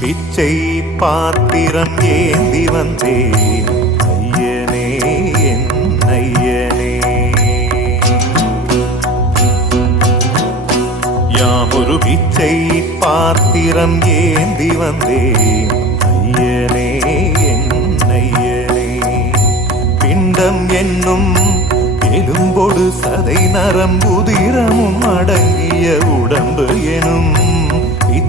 பிச்சை பாத்திரம் ஏந்தி வந்தேன். ஐயனே என் ஐயனே. யாமொரு பிச்சை பாத்திரம் ஏந்தி வந்தேன். ஐயனே என் ஐயனே. பிண்டம் என்னும் எலும்பொடு சதை நரம்புதிரமும் அடங்கிய உடல்